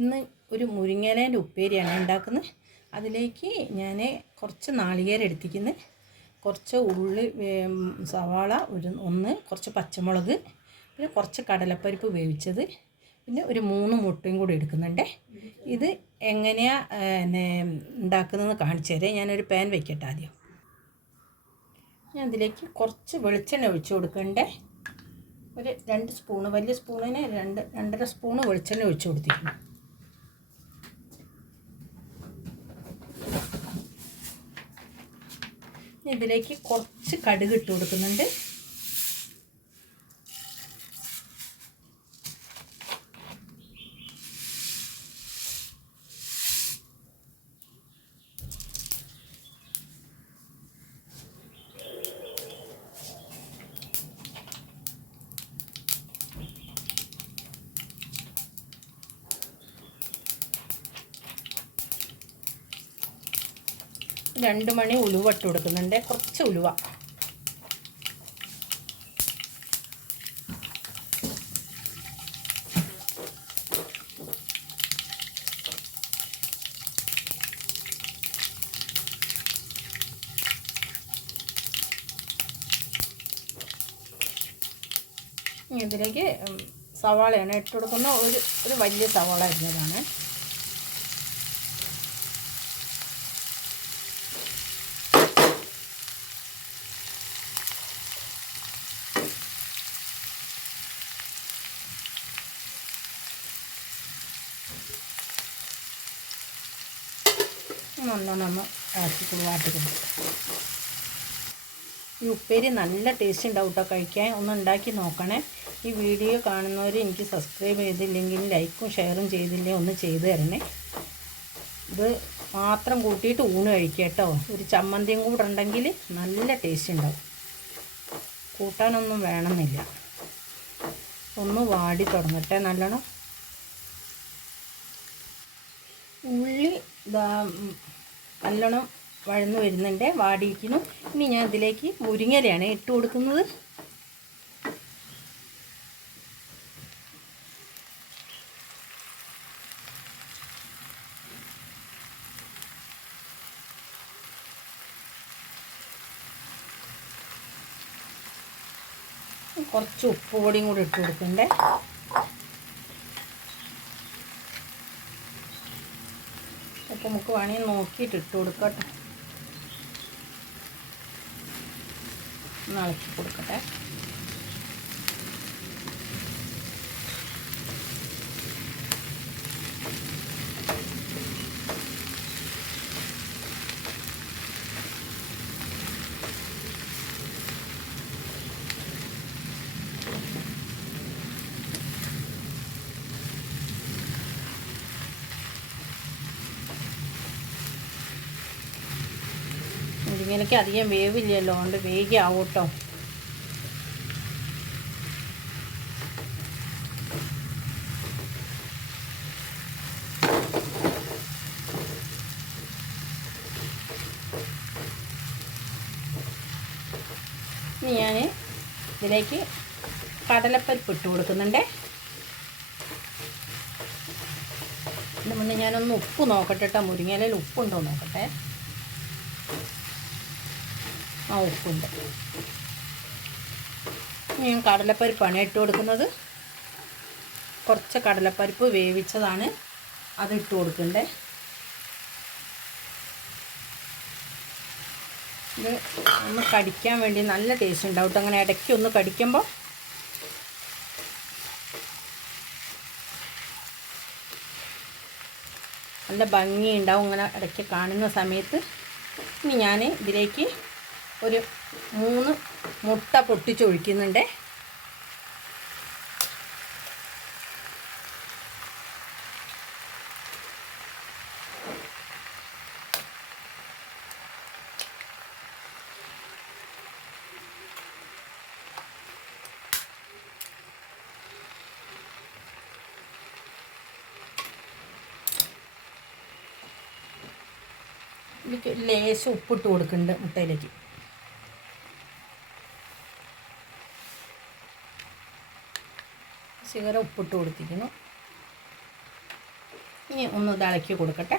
ഇന്ന് ഒരു മുരിങ്ങലേന്റെ ഉപ്പേരിയാണ് ഉണ്ടാക്കുന്നത്. അതിലേക്ക് ഞാൻ കുറച്ച് നാളികേരം എടുത്തിരിക്കുന്നു കുറച്ച് ഉള്ളി സവാള ഒരു ഒന്ന് കുറച്ച് പച്ചമുളക് പിന്നെ കുറച്ച് കടലപ്പരിപ്പ് വേവിച്ചത്. പിന്നെ ഒരു മൂന്ന് മുട്ടയും കൂടി എടുക്കുന്നുണ്ട്. ഇത് എങ്ങനെയാണ് ഉണ്ടാക്കുന്നതെന്ന് കാണിച്ചു തരാം. ഞാനൊരു പാൻ വയ്ക്കട്ടെ ആദ്യം. ഞാൻ അതിലേക്ക് കുറച്ച് വെളിച്ചെണ്ണ ഒഴിച്ച് കൊടുക്കണ്ടേ ഒരു രണ്ട് സ്പൂണ് വലിയ സ്പൂണിന് രണ്ട് രണ്ടര സ്പൂണ് വെളിച്ചെണ്ണ ഒഴിച്ച് കൊടുത്തിരിക്കുന്നു. ഇതിലേക്ക് കുറച്ച് കടുക് ഇട്ട് കൊടുക്കുന്നുണ്ട്. രണ്ട് മണി ഉലുവ ഇട്ട് കൊടുക്കുന്നുണ്ട്. കുറച്ച് ഉലുവ. ഇതിലേക്ക് സവാളയാണ് ഇട്ട് കൊടുക്കുന്ന ഒരു ഒരു വലിയ സവാള അരിഞ്ഞതാണ്. നല്ലോണം ഒന്ന് ഇറക്കി വാട്ടി ഈ ഉപ്പേരി നല്ല ടേസ്റ്റ് ഉണ്ടാവും കേട്ടോ കഴിക്കാൻ. ഒന്ന് ഉണ്ടാക്കി നോക്കണേ. ഈ വീഡിയോ കാണുന്നവർ എനിക്ക് സബ്സ്ക്രൈബ് ചെയ്തില്ലെങ്കിൽ ലൈക്കും ഷെയറും ചെയ്തില്ലേ ഒന്ന് ചെയ്തു തരണേ. ഇത് മാത്രം കൂട്ടിയിട്ട് ഊണ് കഴിക്കുക കേട്ടോ ഒരു ചമ്മന്തിയും കൂടെ ഉണ്ടെങ്കിൽ നല്ല ടേസ്റ്റ് ഉണ്ടാവും. കൂട്ടാനൊന്നും വേണമെന്നില്ല. ഒന്ന് വാടി തുടങ്ങട്ടെ നല്ലോണം. ഉള്ളി നല്ലോണം വഴന്ന് വരുന്നുണ്ട് വാടിയിരിക്കുന്നു. ഇനി ഞാൻ ഇതിലേക്ക് മുരിങ്ങലയാണ് ഇട്ട് കൊടുക്കുന്നത്. കുറച്ച് ഉപ്പ് പൊടിയും കൂടി ഇട്ട് കൊടുക്കണ്ടേ ഉപ്പ് നമുക്ക് വേണമെങ്കിൽ നോക്കിയിട്ട് ഇട്ട് കൊടുക്കട്ടെ. ഒന്ന് ഇളക്കി കൊടുക്കട്ടെ. മുരിങ്ങയിലേക്ക് അധികം വേവില്ലല്ലോ അതുകൊണ്ട് വേഗിയാവും കേട്ടോ ഇനി ഞാൻ ഇതിലേക്ക് കടലപ്പരിപ്പ് ഇട്ട് കൊടുക്കുന്നുണ്ടേ. ഇതിന് മുന്നേ ഞാനൊന്ന് ഉപ്പ് നോക്കട്ടെ കേട്ടോ മുരിങ്ങയിലയിൽ ഉപ്പുണ്ടോ നോക്കട്ടെ. ഉപ്പുണ്ട് ഞാൻ കടലപ്പരിപ്പാണ് ഇട്ട് കൊടുക്കുന്നത്. കുറച്ച് കടലപ്പരിപ്പ് വേവിച്ചതാണ് അത് ഇട്ട് കൊടുക്കണ്ടേ. ഇത് ഒന്ന് കടിക്കാൻ വേണ്ടി നല്ല ടേസ്റ്റ് ഉണ്ടാവും അങ്ങനെ ഇടയ്ക്ക് ഒന്ന് കടിക്കുമ്പോൾ നല്ല ഭംഗിയുണ്ടാവും ഇങ്ങനെ ഇടയ്ക്ക് കാണുന്ന സമയത്ത്. ഇനി ഞാൻ ഇതിലേക്ക് ഒരു മൂന്ന് മുട്ട പൊട്ടിച്ചൊഴിക്കുന്നുണ്ട്. ലേശം ഉപ്പിട്ട് കൊടുക്കുന്നുണ്ട് മുട്ടയിലേക്ക്. ശിഖര ഉപ്പിട്ട് കൊടുത്തിരിക്കുന്നു. ഇനി ഒന്ന് ഇളക്കി കൊടുക്കട്ടെ.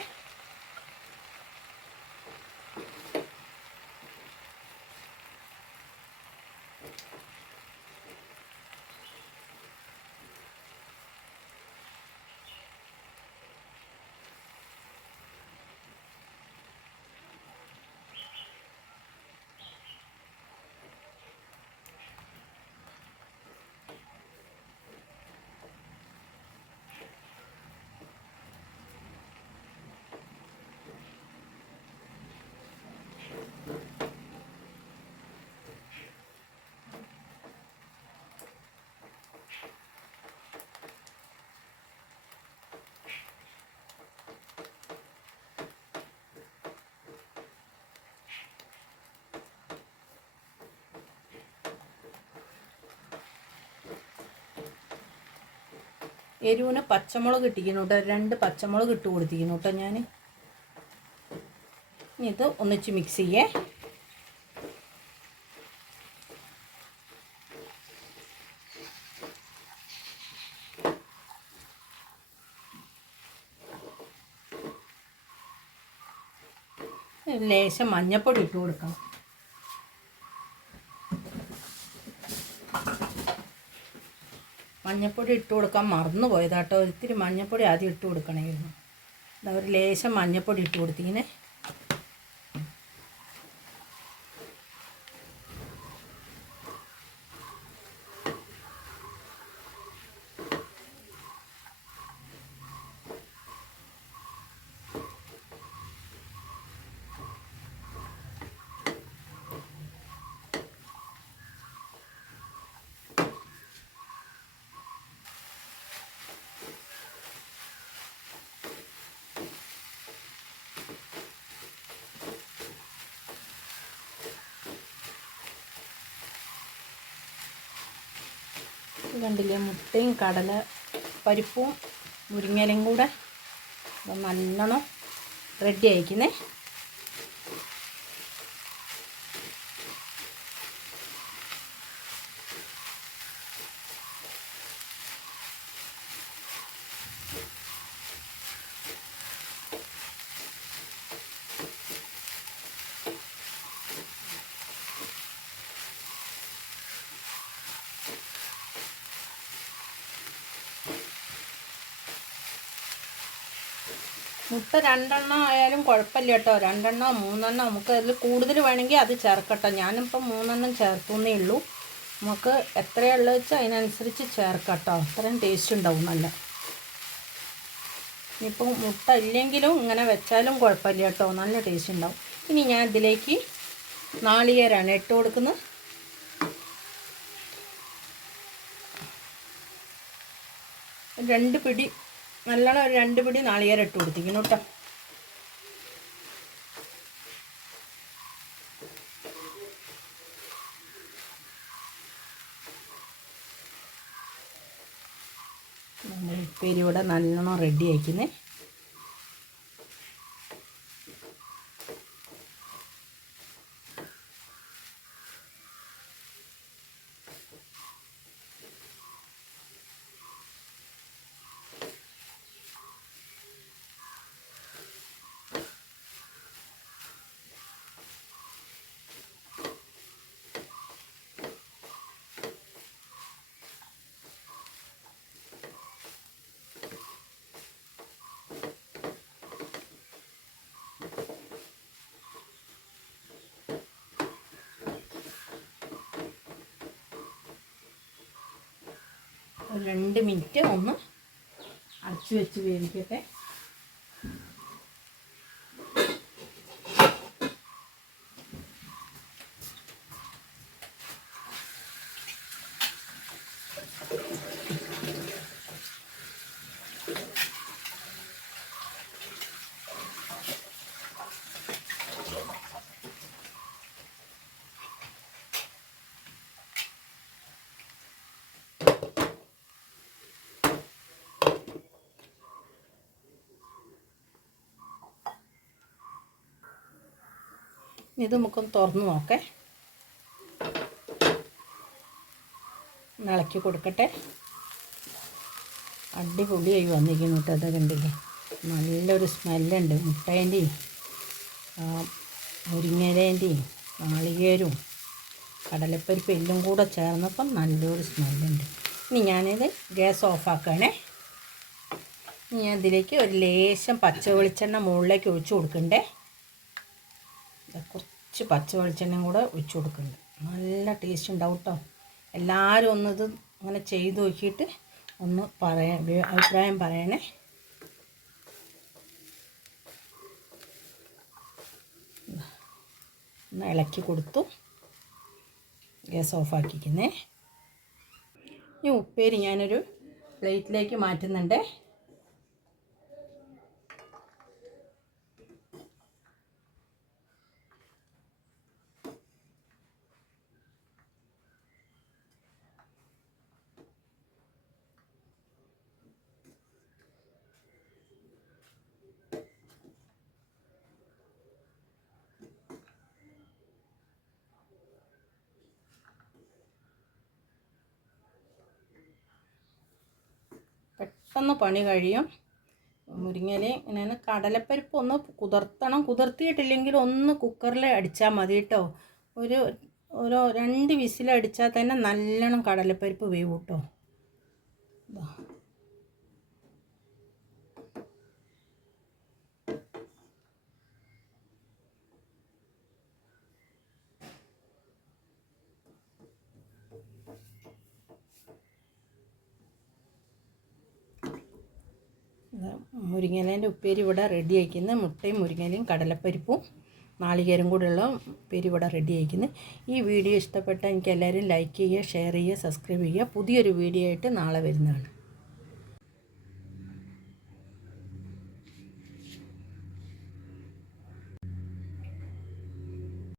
എരിവിന് പച്ചമുളക് ഇട്ടിരിക്കുന്നു കേട്ടോ. രണ്ട് പച്ചമുളക് ഇട്ട് കൊടുത്തിരിക്കുന്നു കേട്ടോ ഞാൻ ഇനി ഇത് ഒന്നിച്ച് മിക്സ് ചെയ്യേ. ലേശം മഞ്ഞപ്പൊടി ഇട്ട് കൊടുക്കണം. മഞ്ഞപ്പൊടി ഇട്ട് കൊടുക്കാൻ മറന്നു പോയതാട്ടോ. ഒത്തിരി മഞ്ഞപ്പൊടി ആദ്യം ഇട്ട് കൊടുക്കണമായിരുന്നു. ഒരു ലേശം മഞ്ഞപ്പൊടി ഇട്ട് കൊടുത്തിങ്ങനെ കണ്ടില്ലേ? മുട്ടയും കടല പരിപ്പും മുരിങ്ങയിലും കൂടെ. നല്ലോണം റെഡി ആയിക്കുന്നേ മുട്ട രണ്ടെണ്ണം ആയാലും കുഴപ്പമില്ല കേട്ടോ. രണ്ടെണ്ണോ മൂന്നെണ്ണോ നമുക്ക് അതിൽ കൂടുതൽ വേണമെങ്കിൽ അത് ചേർക്കട്ടോ ഞാനിപ്പം മൂന്നെണ്ണം ചേർത്തുന്നേ ഉള്ളൂ. നമുക്ക് എത്രയുള്ളത് വെച്ചാൽ അതിനനുസരിച്ച് ചേർക്കട്ടോ അത്രയും ടേസ്റ്റ് ഉണ്ടാവും നല്ല. ഇനിയിപ്പോൾ മുട്ട ഇല്ലെങ്കിലും ഇങ്ങനെ വെച്ചാലും കുഴപ്പമില്ല കേട്ടോ. നല്ല ടേസ്റ്റ് ഉണ്ടാവും. ഇനി ഞാൻ ഇതിലേക്ക് നാളികേരാണ് ഇട്ട് കൊടുക്കുന്നത്. രണ്ട് പിടി നല്ലോണം ഒരു രണ്ട് പിടി നാളികേരം ഇട്ട് കൊടുത്തിരിക്കുന്നു കേട്ടോ. നമ്മൾ ഉപ്പേരി ഇവിടെ നല്ലോണം റെഡി ആക്കുന്നേ ഒരു രണ്ട് മിനിറ്റ് ഒന്ന് അടച്ചു വെച്ച് വേവിക്കട്ടെ. ഇത് നമുക്കൊന്ന് തുറന്ന് നോക്കേ. ഇളക്കി കൊടുക്കട്ടെ. അടിപൊളിയായി വന്നിരിക്കുന്നു കേട്ടോ അത് കണ്ടില്ലേ? നല്ലൊരു സ്മെല്ലുണ്ട്. മുട്ടേന്റെയും മുരിങ്ങയിലേന്റെയും നാളികേരവും കടലപ്പരിപ്പ് എല്ലാം കൂടെ ചേർന്നപ്പം നല്ലൊരു സ്മെല്ലുണ്ട്. ഇനി ഞാനിത് ഗ്യാസ് ഓഫാക്കണേ ഇനി ഞാൻ ഇതിലേക്ക് ഒരു ലേശം പച്ച വെളിച്ചെണ്ണ മുകളിലേക്ക് ഒഴിച്ചു കൊടുക്കണ്ടേ. കുറച്ച് പച്ച വെളിച്ചെണ്ണയും കൂടെ ഒഴിച്ച് കൊടുക്കുന്നുണ്ട്. നല്ല ടേസ്റ്റ് ഉണ്ടാവും കേട്ടോ എല്ലാവരും ഒന്നത് അങ്ങനെ ചെയ്ത് നോക്കിയിട്ട് ഒന്ന് പറയാൻ അഭിപ്രായം പറയണേ. ഒന്ന് ഇളക്കി കൊടുത്തു. ഗ്യാസ് ഓഫാക്കിക്കുന്നേ ഈ ഉപ്പേരി ഞാനൊരു പ്ലേറ്റിലേക്ക് മാറ്റുന്നുണ്ടേ. പെട്ടെന്ന് പണി കഴിയും. മുരിങ്ങയില ഇങ്ങനെ കടലപ്പരിപ്പ് ഒന്ന് കുതിർത്തണം. കുതിർത്തിയിട്ടില്ലെങ്കിൽ ഒന്ന് കുക്കറിൽ അടിച്ചാൽ മതി കേട്ടോ ഒരു ഒരു രണ്ട് വിസിലടിച്ചാൽ തന്നെ നല്ലോണം കടലപ്പരിപ്പ് വേവ് കേട്ടോ ദാ. മുരിങ്ങയിലേന്റെ ഉപ്പേരി ഇവിടെ റെഡി ആയിക്കുന്നത് മുട്ടയും മുരിങ്ങലയും കടലപ്പരിപ്പും നാളികേരം കൂടെയുള്ള ഉപ്പേരി ഇവിടെ റെഡി ആയിക്കുന്നത് ഈ വീഡിയോ ഇഷ്ടപ്പെട്ട എനിക്ക് എല്ലാവരും ലൈക്ക് ചെയ്യുക ഷെയർ ചെയ്യുക സബ്സ്ക്രൈബ് ചെയ്യുക. പുതിയൊരു വീഡിയോ ആയിട്ട് നാളെ വരുന്നതാണ്.